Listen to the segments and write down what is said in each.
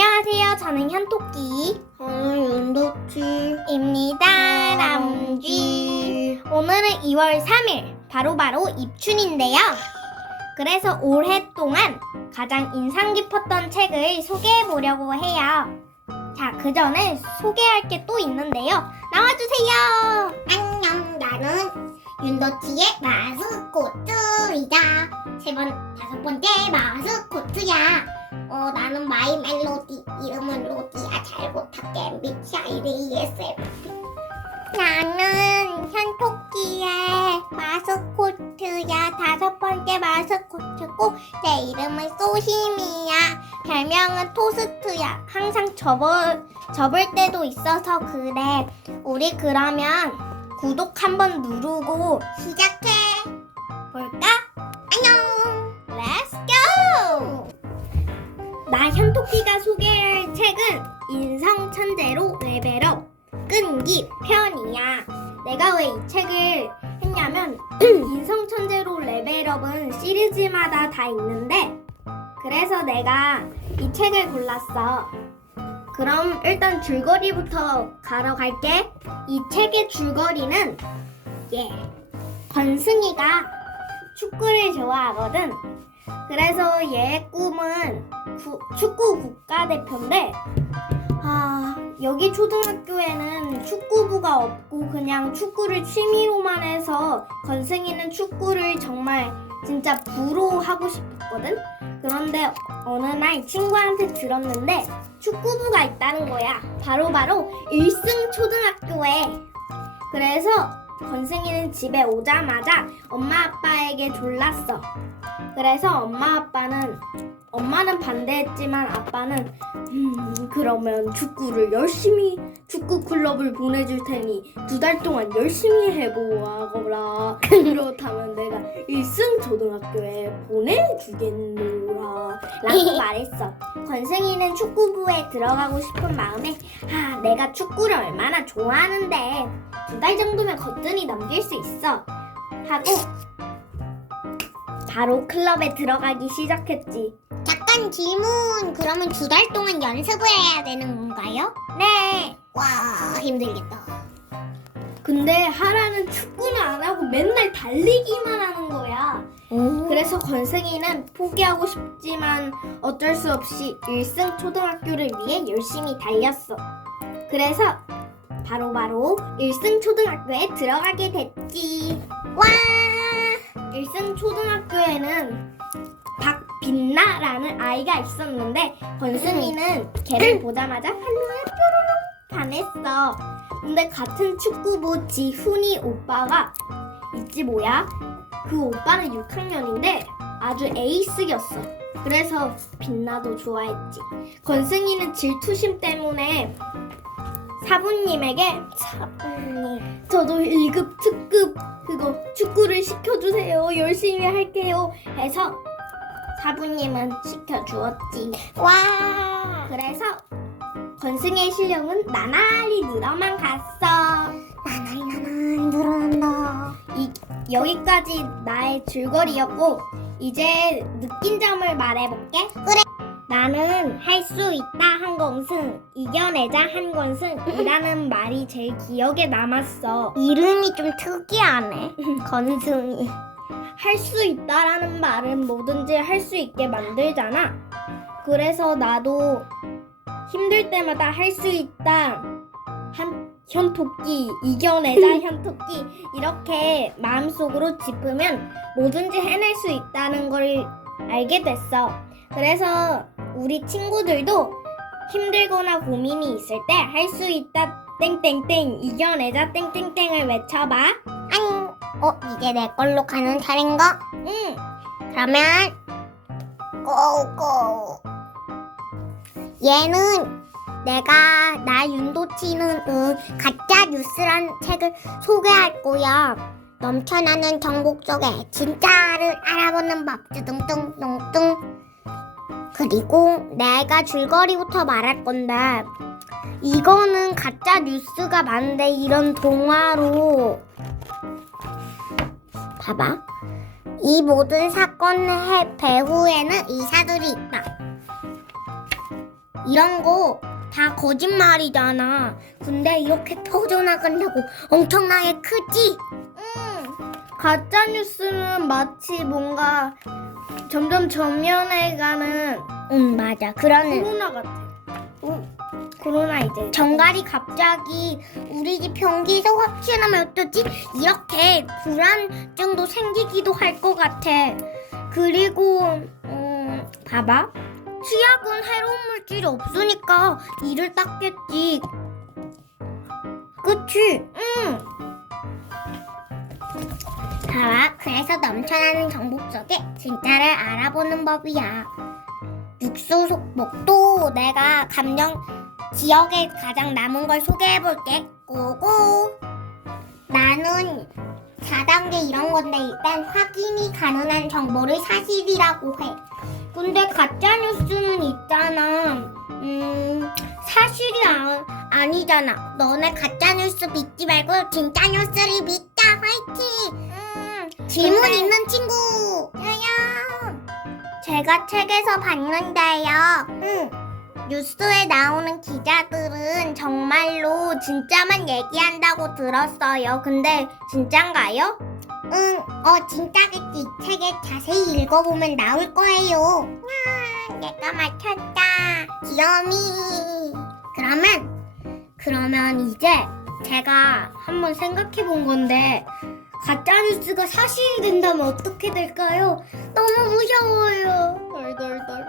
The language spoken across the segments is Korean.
안녕하세요. 저는 현토끼 저는 윤도치 입니다. 람쥐. 오늘은 2월 3일, 바로바로 입춘인데요. 그래서 올해 동안 가장 인상 깊었던 책을 소개해 보려고 해요. 자, 그 전에 소개할 게 또 있는데요. 나와주세요. 안녕 나는 윤도치의 마스코트이자 세번 다섯 번째 마스코트야 어 나는 마이 멜로디 이름은 로디야 잘 부탁해 MBTI ESFP 나는 현토끼의 마스코트야. 다섯 번째 마스코트고 내 이름은 소심이야. 별명은 토스트야. 항상 접을 접을 때도 있어서 그래. 우리 그러면 구독 한번 누르고 시작해 나 현토끼가 소개할 책은 인성 천재로 레벨업 끈기 편이야. 내가 왜 이 책을 했냐면 인성 천재로 레벨업은 시리즈마다 다 있는데 그래서 내가 이 책을 골랐어. 그럼 일단 줄거리부터 가러 갈게. 이 책의 줄거리는 예 권승이가 축구를 좋아하거든. 그래서 얘의 꿈은 구- 축구 국가대표인데 아 여기 초등학교에는 축구부가 없고 그냥 축구를 취미로만 해서 건승이는 축구를 정말 진짜 부로 하고 싶었거든. 그런데 어느 날 친구한테 들었는데 축구부가 있다는 거야. 바로바로 일승 초등학교에. 그래서 건승이는 집에 오자마자 엄마 아빠에게 졸랐어. 그래서 엄마 아빠는 엄마는 반대했지만 아빠는 음 그러면 축구를 열심히 축구 클럽을 보내줄 테니 두 달 동안 열심히 해보아거라. 그렇다면 내가 1승 초등학교에 보내주겠노라. 라고 말했어. 권승이는 축구부에 들어가고 싶은 마음에 아 내가 축구를 얼마나 좋아하는데 두 달 정도면 거뜬히 넘길 수 있어. 하고 바로 클럽에 들어가기 시작했지. 잠깐 질문 그러면 두 달 동안 연습을 해야 되는 건가요? 네. 와 힘들겠다 근데 하라는 축구는 안 하고 맨날 달리기만 하는 거야. 그래서 권승이는 포기하고 싶지만 어쩔 수 없이 1승 초등학교를 위해 열심히 달렸어. 그래서 바로바로 1승 초등학교에 들어가게 됐지. 와 1승 초등 학교에는 박빛나라는 아이가 있었는데 권승이는 걔를 보자마자 한눈에 뾰로롱 반했어. 근데 같은 축구부 지훈이 오빠가 있지 뭐야? 그 오빠는 6학년인데 아주 에이스였어. 그래서 빛나도 좋아했지. 권승이는 질투심 때문에 사부님에게 사부님 저도 1급 특급 그거 축구를 시켜주세요. 열심히 할게요. 해서 사부님은 시켜주었지. 와 그래서 권승의 실력은 나날이 늘어만 갔어. 나날 나날 늘어난다 이, 여기까지 나의 줄거리였고 이제 느낀 점을 말해볼게. 그래. 나는 할 수 있다 한권승 이겨내자 한권승이라는 말이 제일 기억에 남았어. 이름이 좀 특이하네 건승이 할 수 있다라는 말은 뭐든지 할 수 있게 만들잖아. 그래서 나도 힘들 때마다 할 수 있다. 한 현토끼 이겨내자 현토끼 이렇게 마음속으로 짚으면 뭐든지 해낼 수 있다는 걸 알게 됐어. 그래서 우리 친구들도 힘들거나 고민이 있을 때 할 수 있다 땡땡땡 이겨내자 땡땡땡을 외쳐봐. 안. 어 이제 내 걸로 가는 차례인가? 응. 그러면 고고 얘는 내가 나 윤도 치는 응, 가짜 뉴스란 책을 소개할 거야 넘쳐나는 정보 속에 진짜를 알아보는 법 뚜둥뚱뚱뚱 그리고 내가 줄거리부터 말할 건데 이거는 가짜 뉴스가 많은데 이런 동화로 봐봐. 이 모든 사건의 배후에는 의사들이 있다. 이런 거 다 거짓말이잖아. 근데 이렇게 퍼져나간다고 엄청나게 크지? 응. 가짜 뉴스는 마치 뭔가 점점 전면해가는 응, 맞아. 그러는 코로나 같아. 응. 코로나 이제 정갈이 갑자기 우리 집 변기에서 확진하면 어쩌지? 이렇게 불안증도 생기기도 할 것 같아. 그리고 음, 봐봐. 치약은 해로운 물질이 없으니까 이를 닦겠지. 그치? 응. 봐봐. 그래서 넘쳐나는 정보 속에 진짜를 알아보는 법이야. 육수 속목도 내가 감정 지역에 가장 남은 걸 소개해볼게. 고고. 나는 4단계 이런 건데 일단 확인이 가능한 정보를 사실이라고 해. 근데 가짜 뉴스는 있잖아. 음, 사실이 아, 아니잖아. 너네 가짜 뉴스 믿지 말고 진짜 뉴스를 믿자. 화이팅. 음, 질문 있는 친구. 야야. 제가 책에서 봤는데요. 응. 뉴스에 나오는 기자들은 정말로 진짜만 얘기한다고 들었어요. 근데 진짠가요? 응, 어 진짜겠지. 책에 자세히 읽어보면 나올 거예요. 야, 내가 맞췄다. 귀여미. 그러면 그러면 이제 제가 한번 생각해 본 건데 가짜 뉴스가 사실이 된다면 어떻게 될까요? 너무 무서워요. 덜덜덜.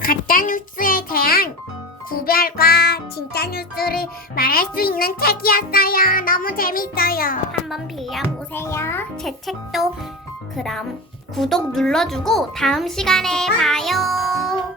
가짜 뉴스에 대한 구별과 진짜 뉴스를 말할 수 있는 책이었어요. 너무 재밌어요. 한번 빌려보세요. 제 책도. 그럼 구독 눌러주고 다음 시간에 봐요.